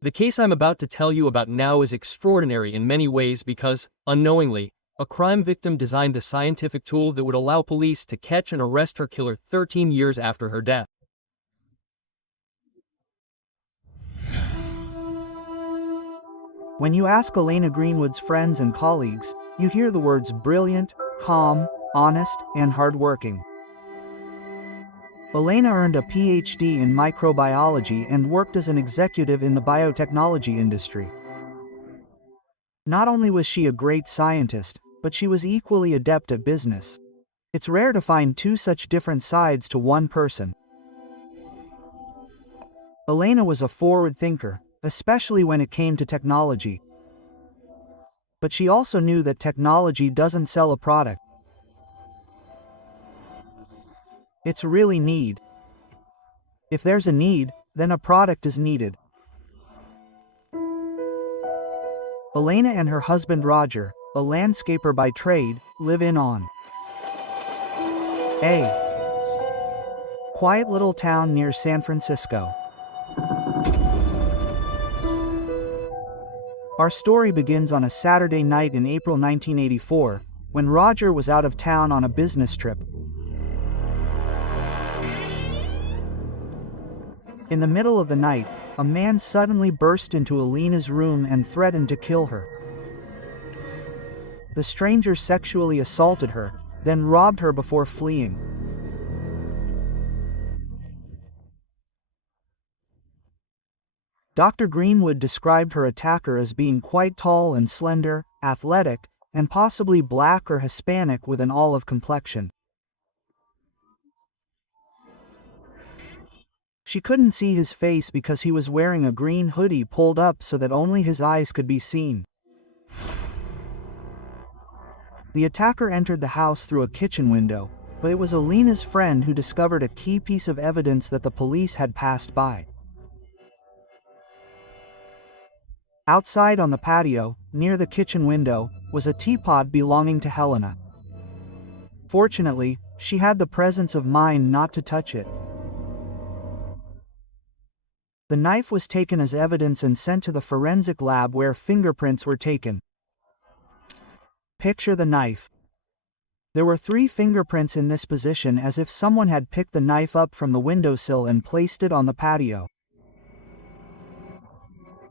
The case I'm about to tell you about now is extraordinary in many ways because, unknowingly, a crime victim designed the scientific tool that would allow police to catch and arrest her killer 13 years after her death. When you ask Elena Greenwood's friends and colleagues, you hear the words brilliant, calm, honest, and hardworking. Elena earned a PhD in microbiology and worked as an executive in the biotechnology industry. Not only was she a great scientist, but she was equally adept at business. It's rare to find two such different sides to one person. Elena was a forward thinker, especially when it came to technology. But she also knew that technology doesn't sell a product. It's really need. If there's a need, then a product is needed. Elena and her husband Roger, a landscaper by trade, live on a quiet little town near San Francisco. Our story begins on a Saturday night in April 1984, when Roger was out of town on a business trip. In the middle of the night, a man suddenly burst into Elena's room and threatened to kill her. The stranger sexually assaulted her, then robbed her before fleeing. Dr. Greenwood described her attacker as being quite tall and slender, athletic, and possibly black or Hispanic with an olive complexion. She couldn't see his face because he was wearing a green hoodie pulled up so that only his eyes could be seen. The attacker entered the house through a kitchen window, but it was Elena's friend who discovered a key piece of evidence that the police had passed by. Outside on the patio, near the kitchen window, was a teapot belonging to Helena. Fortunately, she had the presence of mind not to touch it. The knife was taken as evidence and sent to the forensic lab where fingerprints were taken. Picture the knife. There were 3 fingerprints in this position as if someone had picked the knife up from the windowsill and placed it on the patio.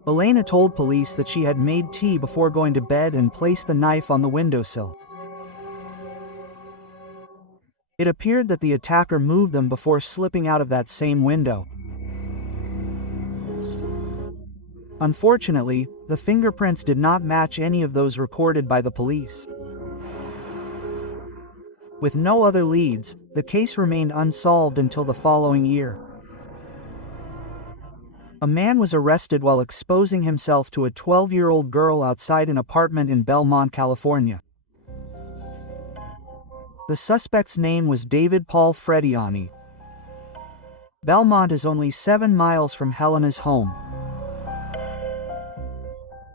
Elena told police that she had made tea before going to bed and placed the knife on the windowsill. It appeared that the attacker moved them before slipping out of that same window. Unfortunately, the fingerprints did not match any of those recorded by the police. With no other leads, the case remained unsolved until the following year. A man was arrested while exposing himself to a 12-year-old girl outside an apartment in Belmont, California. The suspect's name was David Paul Frediani. Belmont is only 7 miles from Helena's home.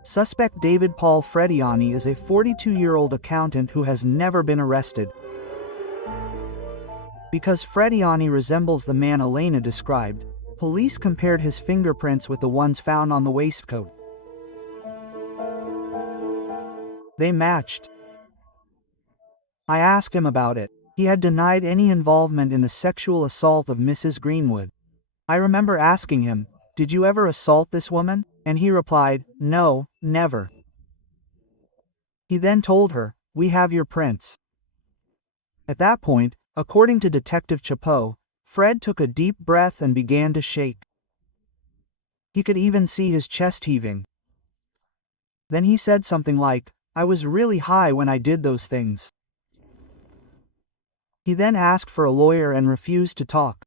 Suspect David Paul Frediani is a 42-year-old accountant who has never been arrested. Because Frediani resembles the man Elena described, police compared his fingerprints with the ones found on the waistcoat. They matched. I asked him about it. He had denied any involvement in the sexual assault of Mrs. Greenwood. I remember asking him, "Did you ever assault this woman?" And he replied, "No, never." He then told her, "We have your prints." At that point, according to Detective Chapeau, Fred took a deep breath and began to shake. He could even see his chest heaving. Then he said something like, "I was really high when I did those things." He then asked for a lawyer and refused to talk.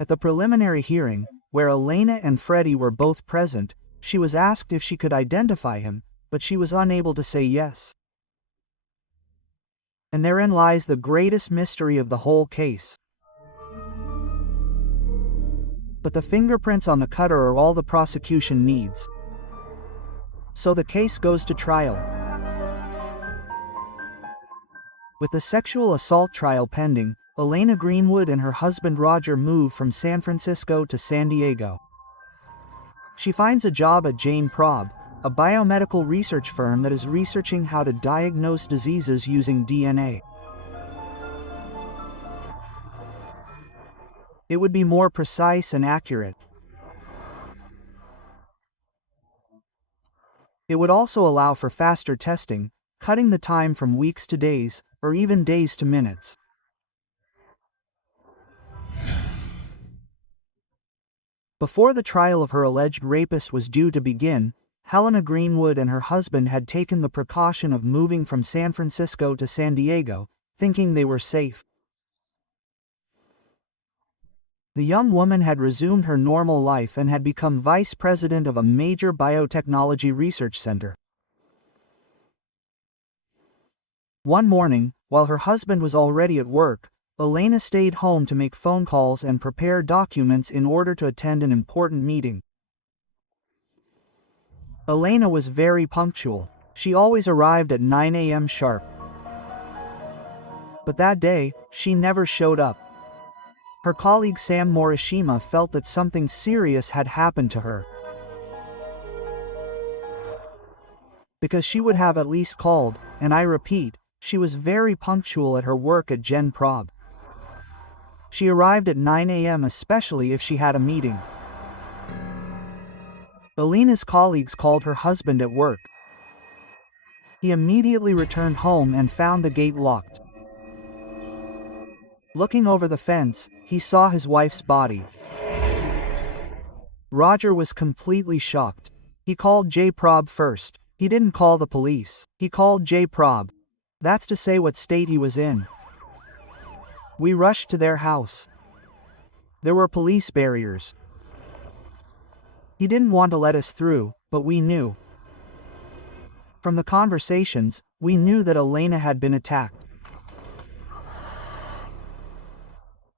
At the preliminary hearing, where Elena and Freddie were both present, she was asked if she could identify him, but she was unable to say yes. And therein lies the greatest mystery of the whole case. But the fingerprints on the cutter are all the prosecution needs. So the case goes to trial. With the sexual assault trial pending, Elena Greenwood and her husband Roger move from San Francisco to San Diego. She finds a job at Jane Prob, a biomedical research firm that is researching how to diagnose diseases using DNA. It would be more precise and accurate. It would also allow for faster testing, cutting the time from weeks to days, or even days to minutes. Before the trial of her alleged rapist was due to begin, Helena Greenwood and her husband had taken the precaution of moving from San Francisco to San Diego, thinking they were safe. The young woman had resumed her normal life and had become vice president of a major biotechnology research center. One morning, while her husband was already at work, Elena stayed home to make phone calls and prepare documents in order to attend an important meeting. Elena was very punctual. She always arrived at 9 a.m. sharp. But that day, she never showed up. Her colleague Sam Morishima felt that something serious had happened to her. Because she would have at least called, and I repeat, she was very punctual at her work at Gen Prob. She arrived at 9 a.m. especially if she had a meeting. Elena's colleagues called her husband at work. He immediately returned home and found the gate locked. Looking over the fence, he saw his wife's body. Roger was completely shocked. He called J Prob first. He didn't call the police. He called J Prob. That's to say what state he was in. We rushed to their house. There were police barriers. He didn't want to let us through, but we knew. From the conversations, we knew that Elena had been attacked.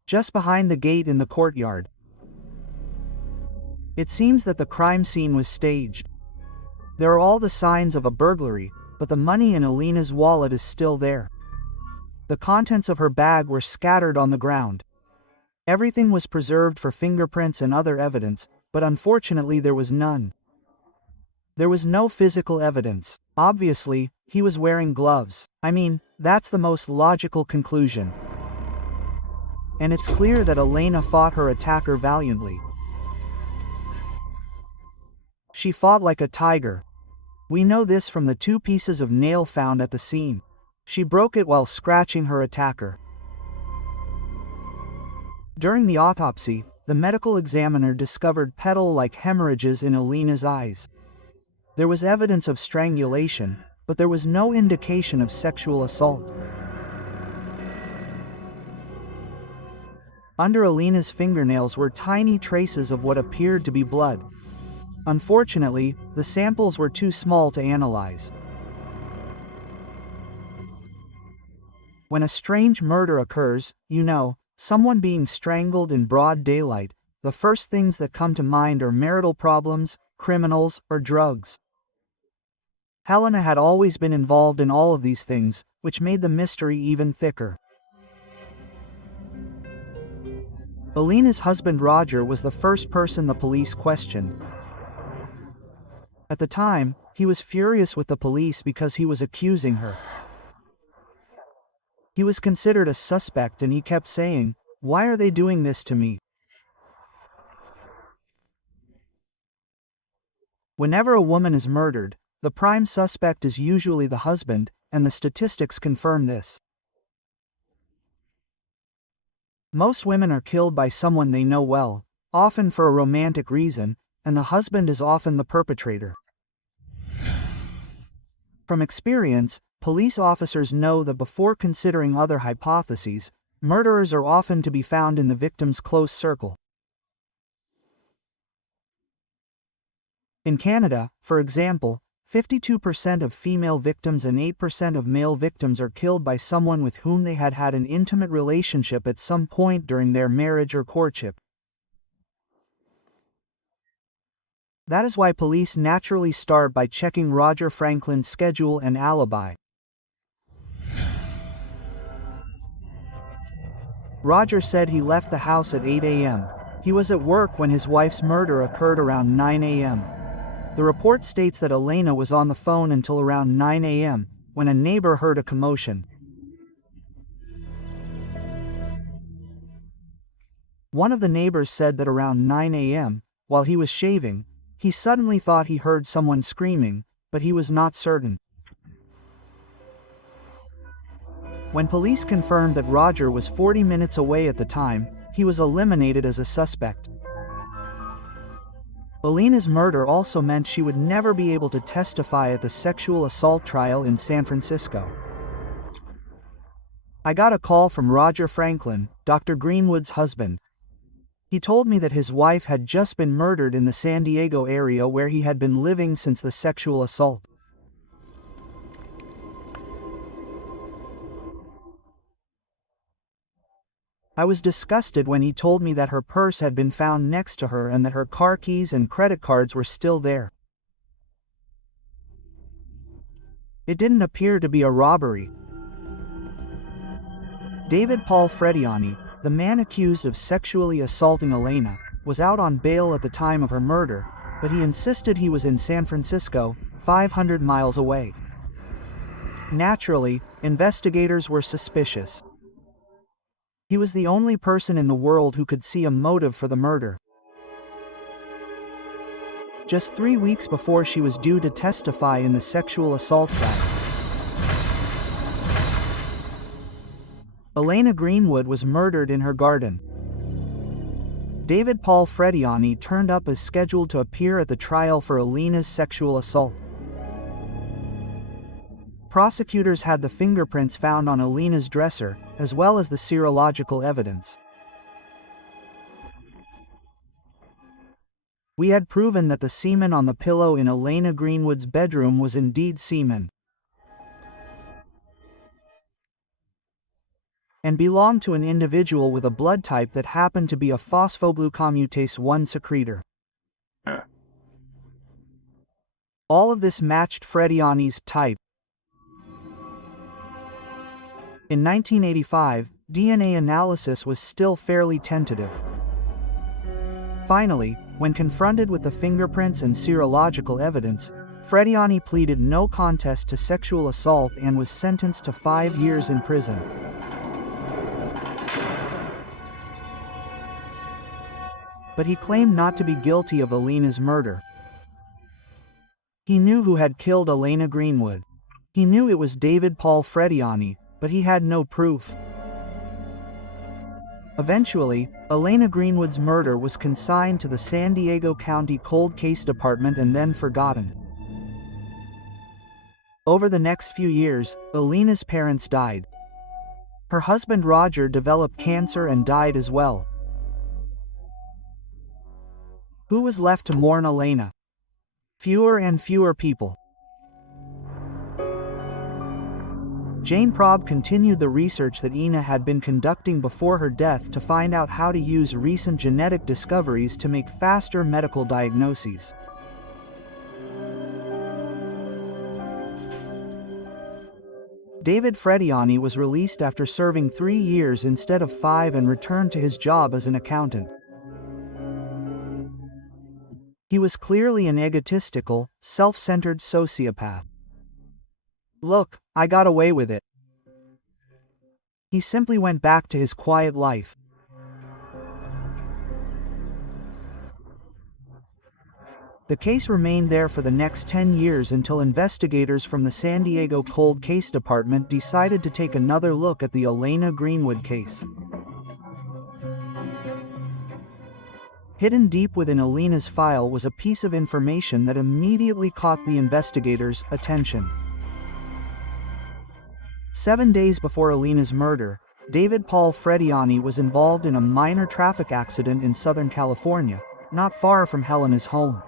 Just behind the gate in the courtyard. It seems that the crime scene was staged. There are all the signs of a burglary, but the money in Elena's wallet is still there. The contents of her bag were scattered on the ground. Everything was preserved for fingerprints and other evidence, but unfortunately there was none. There was no physical evidence. Obviously, he was wearing gloves. I mean, that's the most logical conclusion. And it's clear that Elena fought her attacker valiantly. She fought like a tiger. We know this from the 2 pieces of nail found at the scene. She broke it while scratching her attacker. During the autopsy, the medical examiner discovered petal-like hemorrhages in Elena's eyes. There was evidence of strangulation, but there was no indication of sexual assault. Under Elena's fingernails were tiny traces of what appeared to be blood. Unfortunately, the samples were too small to analyze. When a strange murder occurs, someone being strangled in broad daylight, the first things that come to mind are marital problems, criminals, or drugs. Helena had always been involved in all of these things, which made the mystery even thicker. Elena's husband Roger was the first person the police questioned. At the time, he was furious with the police because he was accusing her. He was considered a suspect and he kept saying, "Why are they doing this to me?" Whenever a woman is murdered, the prime suspect is usually the husband, and the statistics confirm this. Most women are killed by someone they know well, often for a romantic reason, and the husband is often the perpetrator. From experience, police officers know that before considering other hypotheses, murderers are often to be found in the victim's close circle. In Canada, for example, 52% of female victims and 8% of male victims are killed by someone with whom they had had an intimate relationship at some point during their marriage or courtship. That is why police naturally start by checking Roger Franklin's schedule and alibi. Roger said he left the house at 8 a.m. He was at work when his wife's murder occurred around 9 a.m. The report states that Elena was on the phone until around 9 a.m., when a neighbor heard a commotion. One of the neighbors said that around 9 a.m., while he was shaving, he suddenly thought he heard someone screaming, but he was not certain. When police confirmed that Roger was 40 minutes away at the time, he was eliminated as a suspect. Elena's murder also meant she would never be able to testify at the sexual assault trial in San Francisco. I got a call from Roger Franklin, Dr. Greenwood's husband. He told me that his wife had just been murdered in the San Diego area where he had been living since the sexual assault. I was disgusted when he told me that her purse had been found next to her and that her car keys and credit cards were still there. It didn't appear to be a robbery. David Paul Frediani, the man accused of sexually assaulting Elena, was out on bail at the time of her murder, but he insisted he was in San Francisco, 500 miles away. Naturally, investigators were suspicious. He was the only person in the world who could see a motive for the murder. Just 3 weeks before she was due to testify in the sexual assault trial, Elena Greenwood was murdered in her garden. David Paul Frediani turned up as scheduled to appear at the trial for Elena's sexual assault. Prosecutors had the fingerprints found on Elena's dresser, as well as the serological evidence. We had proven that the semen on the pillow in Elena Greenwood's bedroom was indeed semen, and belonged to an individual with a blood type that happened to be a phosphoglucomutase 1 secretor. All of this matched Frediani's type. In 1985, DNA analysis was still fairly tentative. Finally, when confronted with the fingerprints and serological evidence, Frediani pleaded no contest to sexual assault and was sentenced to 5 years in prison. But he claimed not to be guilty of Elena's murder. He knew who had killed Elena Greenwood. He knew it was David Paul Frediani, but he had no proof. Eventually, Elena Greenwood's murder was consigned to the San Diego County Cold Case Department and then forgotten. Over the next few years, Elena's parents died. Her husband Roger developed cancer and died as well. Who was left to mourn Elena? Fewer and fewer people. Jane Prob continued the research that Ina had been conducting before her death to find out how to use recent genetic discoveries to make faster medical diagnoses. David Frediani was released after serving 3 years instead of 5 and returned to his job as an accountant. He was clearly an egotistical, self-centered sociopath. Look, I got away with it. He simply went back to his quiet life. The case remained there for the next 10 years until investigators from the San Diego Cold Case Department decided to take another look at the Elena Greenwood case. Hidden deep within Elena's file was a piece of information that immediately caught the investigators' attention. 7 days before Elena's murder, David Paul Frediani was involved in a minor traffic accident in Southern California, not far from Helena's home.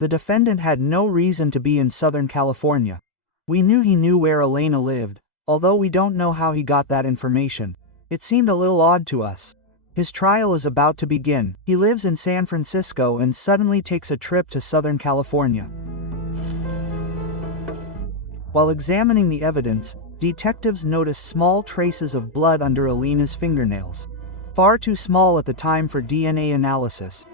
The defendant had no reason to be in Southern California. We knew he knew where Elena lived, although we don't know how he got that information. It seemed a little odd to us. His trial is about to begin. He lives in San Francisco and suddenly takes a trip to Southern California. While examining the evidence, detectives noticed small traces of blood under Alina's fingernails. Far too small at the time for DNA analysis.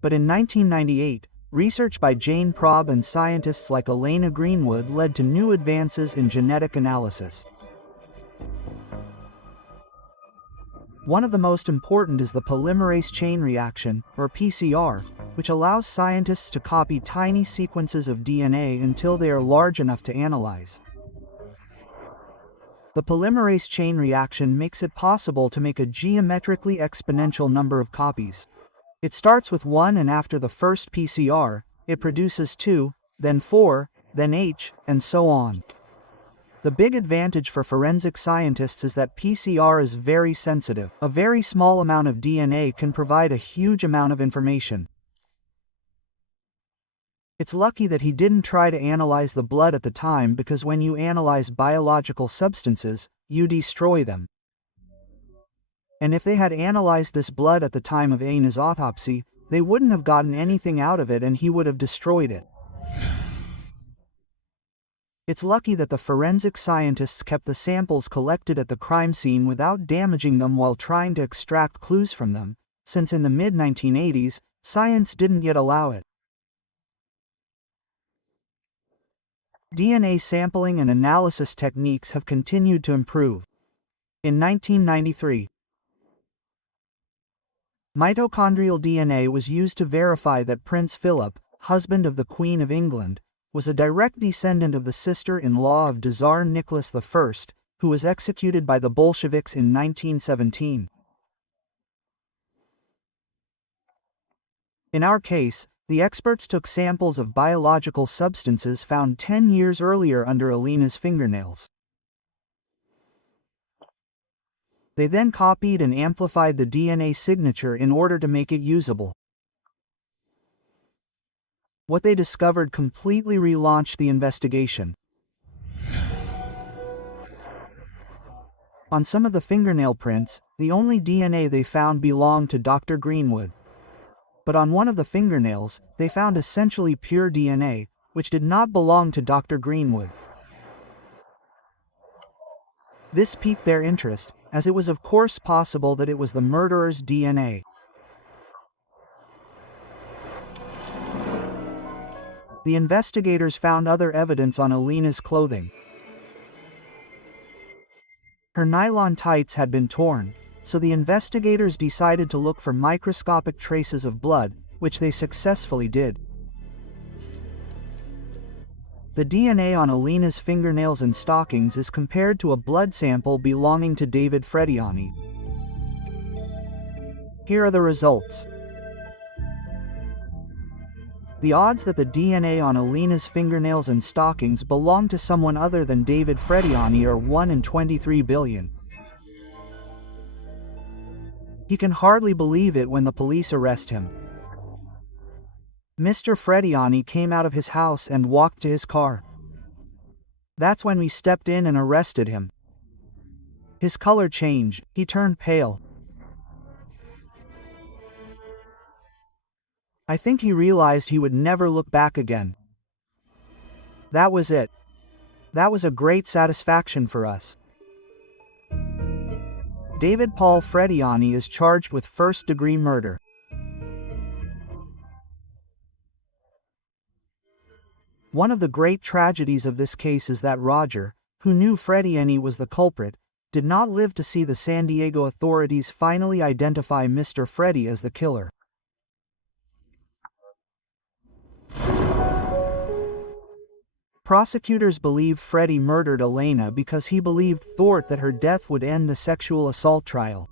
But in 1998, research by Jane Probb and scientists like Elena Greenwood led to new advances in genetic analysis. One of the most important is the polymerase chain reaction, or PCR, which allows scientists to copy tiny sequences of DNA until they are large enough to analyze. The polymerase chain reaction makes it possible to make a geometrically exponential number of copies. It starts with 1, and after the first PCR, it produces 2, then 4, then H, and so on. The big advantage for forensic scientists is that PCR is very sensitive. A very small amount of DNA can provide a huge amount of information. It's lucky that he didn't try to analyze the blood at the time, because when you analyze biological substances, you destroy them. And if they had analyzed this blood at the time of Anna's autopsy, they wouldn't have gotten anything out of it and he would have destroyed it. It's lucky that the forensic scientists kept the samples collected at the crime scene without damaging them while trying to extract clues from them, since in the mid-1980s, science didn't yet allow it. DNA sampling and analysis techniques have continued to improve. In 1993, mitochondrial DNA was used to verify that Prince Philip, husband of the Queen of England, was a direct descendant of the sister-in-law of Tsar Nicholas I, who was executed by the Bolsheviks in 1917. In our case, the experts took samples of biological substances found 10 years earlier under Alina's fingernails. They then copied and amplified the DNA signature in order to make it usable. What they discovered completely relaunched the investigation. On some of the fingernail prints, the only DNA they found belonged to Dr. Greenwood. But on one of the fingernails, they found essentially pure DNA, which did not belong to Dr. Greenwood. This piqued their interest, as it was of course possible that it was the murderer's DNA. The investigators found other evidence on Alina's clothing. Her nylon tights had been torn, so the investigators decided to look for microscopic traces of blood, which they successfully did. The DNA on Alina's fingernails and stockings is compared to a blood sample belonging to David Frediani. Here are the results. The odds that the DNA on Alina's fingernails and stockings belong to someone other than David Frediani are 1 in 23 billion. He can hardly believe it when the police arrest him. Mr. Frediani came out of his house and walked to his car. That's when we stepped in and arrested him. His color changed, he turned pale. I think he realized he would never look back again. That was it. That was a great satisfaction for us. David Paul Frediani is charged with first-degree murder. One of the great tragedies of this case is that Roger, who knew Frediani was the culprit, did not live to see the San Diego authorities finally identify Mr. Freddy as the killer. Prosecutors believe Freddy murdered Elena because he believed that her death would end the sexual assault trial.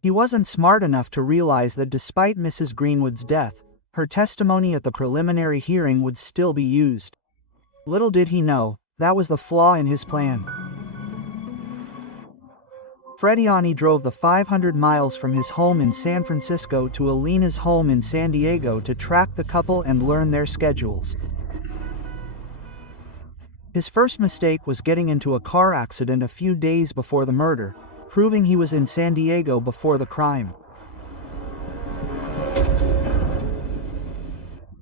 He wasn't smart enough to realize that despite Mrs. Greenwood's death, her testimony at the preliminary hearing would still be used. Little did he know, that was the flaw in his plan. Frediani drove the 500 miles from his home in San Francisco to Elena's home in San Diego to track the couple and learn their schedules. His first mistake was getting into a car accident a few days before the murder, proving he was in San Diego before the crime.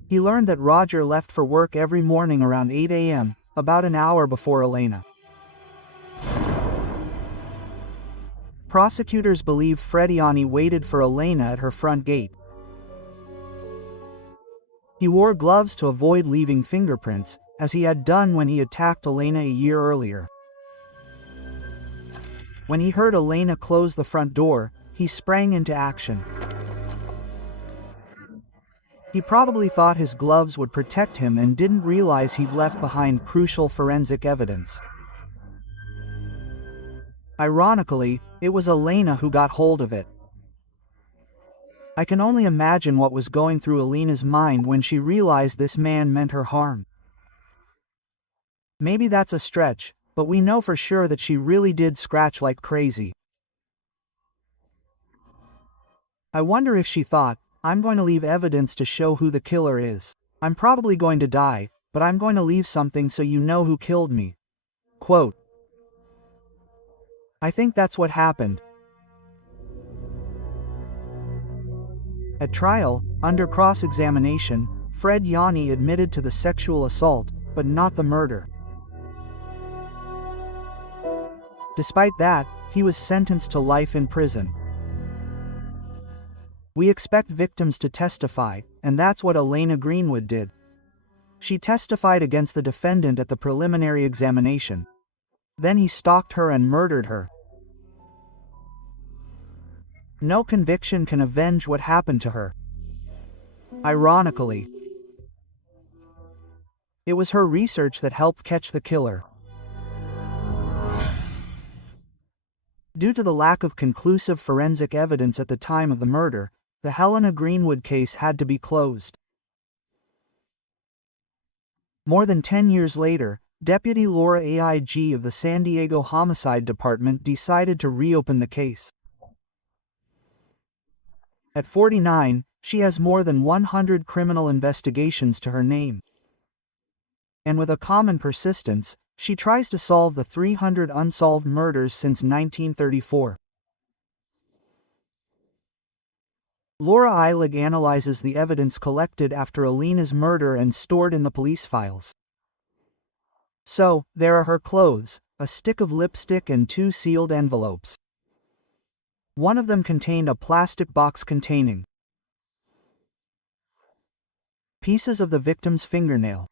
He learned that Roger left for work every morning around 8 a.m., about an hour before Elena. Prosecutors believe Frediani waited for Elena at her front gate. He wore gloves to avoid leaving fingerprints, as he had done when he attacked Elena a year earlier. When he heard Elena close the front door, he sprang into action. He probably thought his gloves would protect him and didn't realize he'd left behind crucial forensic evidence. Ironically, it was Elena who got hold of it. I can only imagine what was going through Elena's mind when she realized this man meant her harm. Maybe that's a stretch, but we know for sure that she really did scratch like crazy. I wonder if she thought, I'm going to leave evidence to show who the killer is. I'm probably going to die, but I'm going to leave something so you know who killed me. Quote. I think that's what happened. At trial, under cross-examination, Frediani admitted to the sexual assault, but not the murder. Despite that, he was sentenced to life in prison. We expect victims to testify, and that's what Elena Greenwood did. She testified against the defendant at the preliminary examination. Then he stalked her and murdered her. No conviction can avenge what happened to her. Ironically, it was her research that helped catch the killer. Due to the lack of conclusive forensic evidence at the time of the murder, the Helena Greenwood case had to be closed. More than 10 years later, Deputy Laura AIG of the San Diego Homicide Department decided to reopen the case. At 49, she has more than 100 criminal investigations to her name. And with a common persistence, she tries to solve the 300 unsolved murders since 1934. Laura Eilig analyzes the evidence collected after Elena's murder and stored in the police files. So, there are her clothes, a stick of lipstick and 2 sealed envelopes. One of them contained a plastic box containing pieces of the victim's fingernail.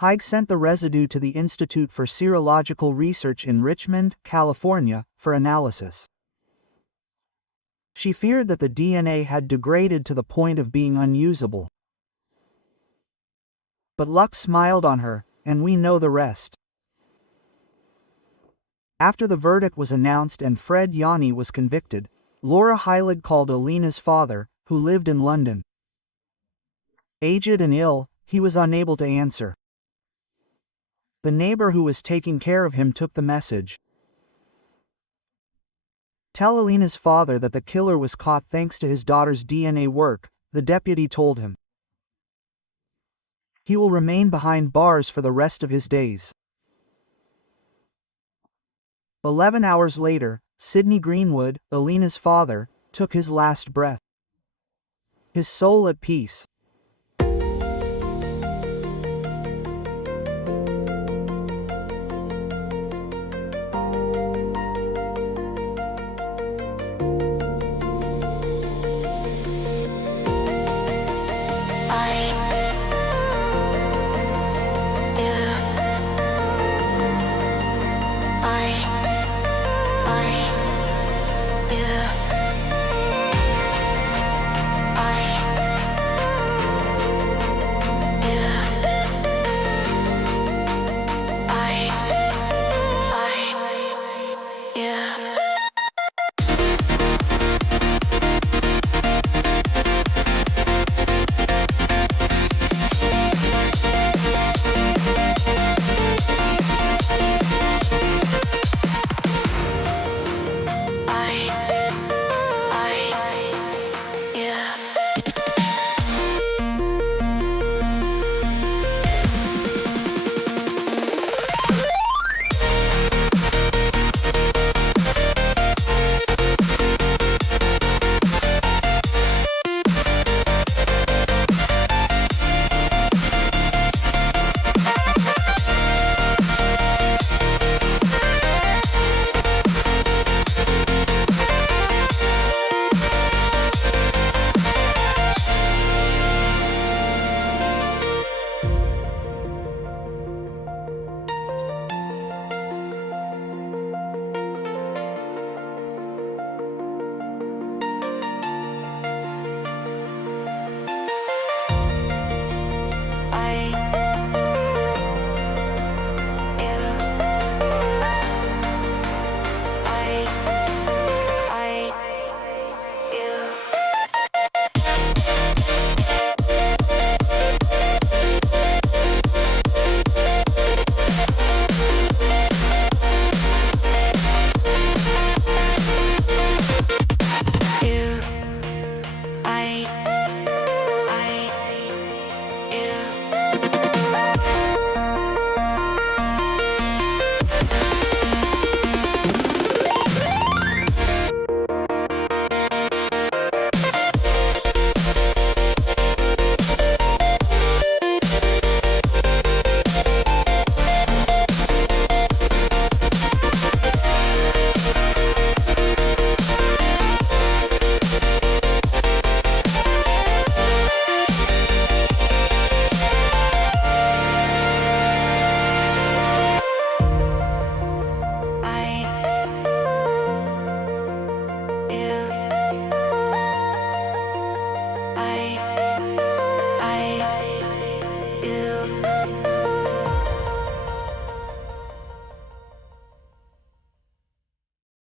Haig sent the residue to the Institute for Serological Research in Richmond, California, for analysis. She feared that the DNA had degraded to the point of being unusable. But luck smiled on her, and we know the rest. After the verdict was announced and Frediani was convicted, Laura Heilig called Elena's father, who lived in London. Aged and ill, he was unable to answer. The neighbor who was taking care of him took the message. Tell Elena's father that the killer was caught thanks to his daughter's DNA work, the deputy told him. He will remain behind bars for the rest of his days. 11 hours later, Sidney Greenwood, Elena's father, took his last breath. His soul at peace.